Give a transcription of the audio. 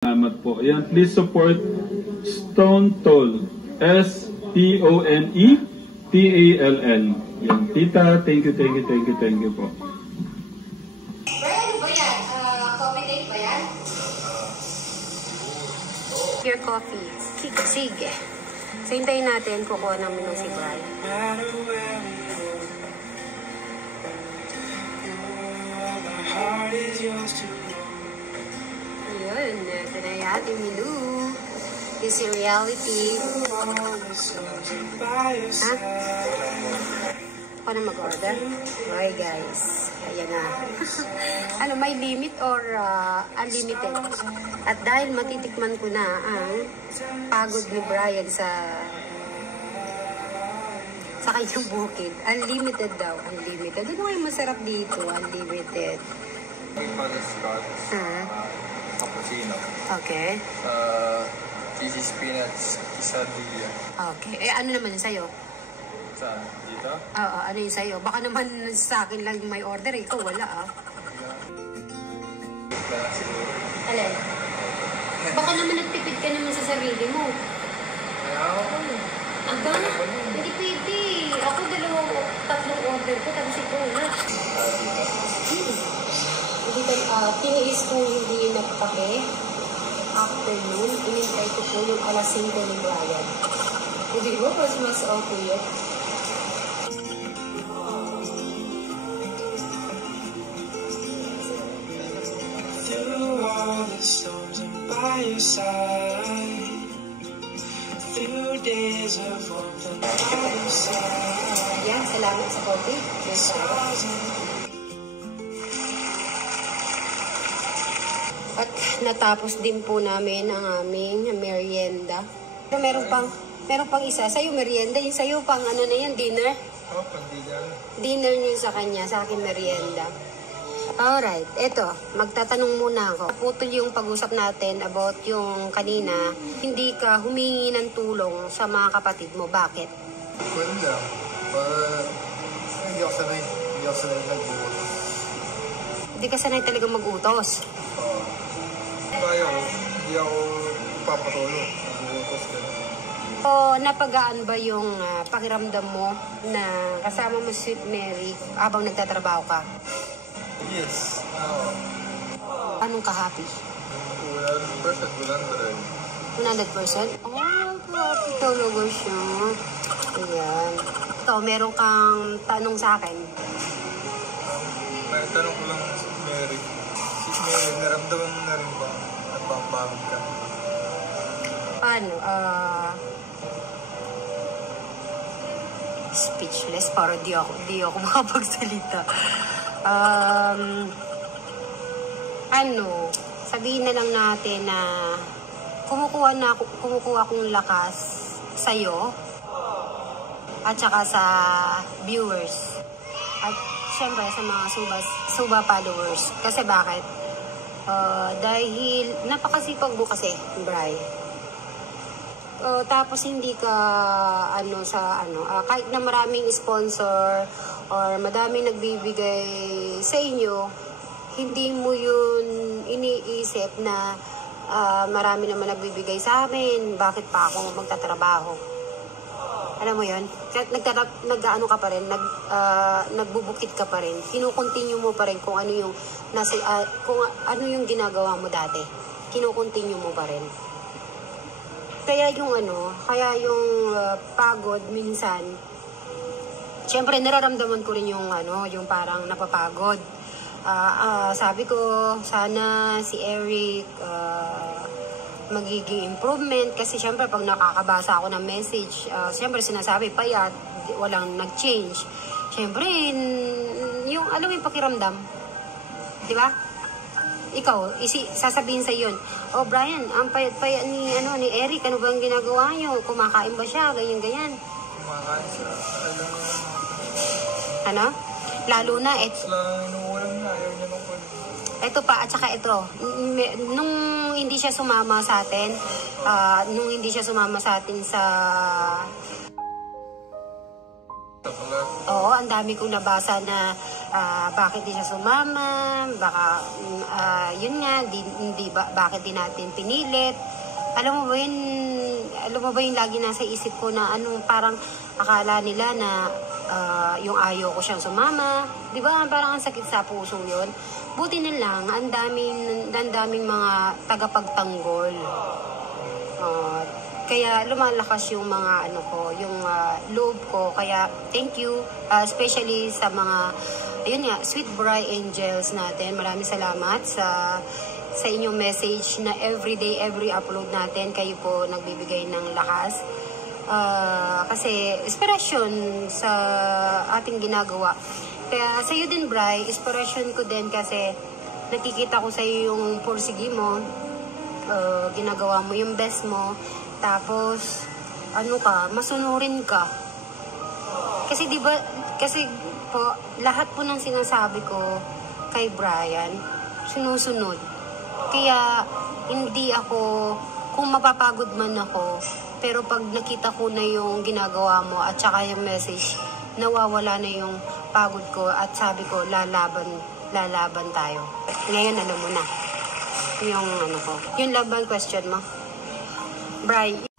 Salamat po. Ayan, please support Stone Toll. STONETALL. Yan, tita, thank you po. Ano ba yan? Coffee date ba yan? Your coffee. Sige. So, hintayin natin, kukuha namin ng si Brian. Ayun, ito na yan, Emilu. This is reality. Ha? Ako na mag-order? Okay, guys. Ayan na. Ano, may limit or unlimited? At dahil matitikman ko na ang pagod ni Brian sa kanyang bukid. Unlimited daw. Unlimited. Ano yung masarap dito? Unlimited. Cappuccino. Okay. Cheesy spinach quesadilla. Okay. Eh, ano naman yung sa'yo? Saan? Dito? Oo, ano yung sa'yo? Baka naman sa akin lang yung may order. Ikaw wala Alin? Baka naman nagtipid ka naman sa sarili mo. Hanggang? Hindi pwede. Ako tatlong order ko, tapos ikaw na. Tiniis ko hindi nagkape. Afternoon, inintay ko po yung alas 5 ni Brian. Hindi mo, mas okay yun. Through all the storms and by your side, through days of warmth and by your side. Yan, salamat sa coffee. At natapos din po namin ang aming merienda. Pero meron pang isa. Sa'yo merienda, yung sa'yo pang ano na yan, dinner? Oh, pandigan. Dinner nyo sa kanya, sa akin merienda. Alright, eto, magtatanong muna ako. Putol yung pag-usap natin about yung kanina, hindi ka humingi ng tulong sa mga kapatid mo. Bakit? Pwede lang. Hindi ako sanay nag-uot. Hindi ka sanay talaga mag-utos. Kaya ko, hindi ako papatulong. Nag-uotos ka na. So, napagaan ba yung pakiramdam mo na kasama mo si Mary habang nagtatrabaho ka? Yes. Anong ka-happy? 100%? Oh, happy talaga siya. Ayan. Ito, meron kang tanong sa akin. May tanong ko lang si Mary. Si Mary, naramdaman mo na rin ba? Nagpapagod ka? Paano? Speechless. Para di ako makapagsalita. Sabihin na lang natin na kumukuha kong lakas sa'yo at saka sa viewers at syempre sa mga suba followers. Kasi bakit? Dahil napakasipag mo kasi, Bri. Tapos hindi ka kahit na maraming sponsor or madaming nagbibigay sa inyo, hindi mo yun iniisip na marami naman nagbibigay sa amin, bakit pa ako magtatrabaho? Alam mo yun? Nag-ano ka pa rin, nagbubukit ka pa rin, kinukontinue mo pa rin kung ano yung kung ano yung ginagawa mo dati, kinukontinue mo pa rin. Kaya yung pagod minsan, siyempre nararamdaman ko rin yung parang napapagod. Sabi ko, sana si Eric magiging improvement kasi siyempre pag nakakabasa ako ng message, siyempre sinasabi payat, walang nag-change. Siyempre, yung alam yung pakiramdam. Di ba? Ikaw, sasabihin sa yun, oh Brian, ang payat-payat ni Eric, ano bang ginagawa nyo? Kumakain ba siya? Ganyan-ganyan. Kumakain siya. Ano? Lalo na, Inuulam na, ayaw niya nung ito pa, at saka ito, nung hindi siya sumama sa atin, sa Oo, ang dami kong nabasa na bakit di siya sumama, baka yun nga, bakit di natin pinilit. Alam mo ba yung lagi nasa isip ko na parang akala nila na yung ayaw ko siyang sumama. Di ba parang ang sakit sa puso yun? Buti na lang, ang daming mga tagapagtanggol. Kaya lumalakas yung mga yung loob ko. Kaya thank you, especially sa mga sweet bright angels natin. Maraming salamat sa inyong message na everyday, every upload natin, kayo po nagbibigay ng lakas. Kasi inspiration sa ating ginagawa. Kaya sa iyo din, Bri, inspiration ko din kasi nakikita ko sa iyo yung pursigi mo, ginagawa mo yung best mo, tapos masunurin ka. Kasi po, lahat po ng sinasabi ko kay Brian, sinusunod. Kaya hindi ako, kung mapapagod man ako, pero pag nakita ko na yung ginagawa mo at saka yung message, nawawala na yung pagod ko at sabi ko, lalaban tayo. Ngayon, alam mo na yung yung laban question mo. Bri,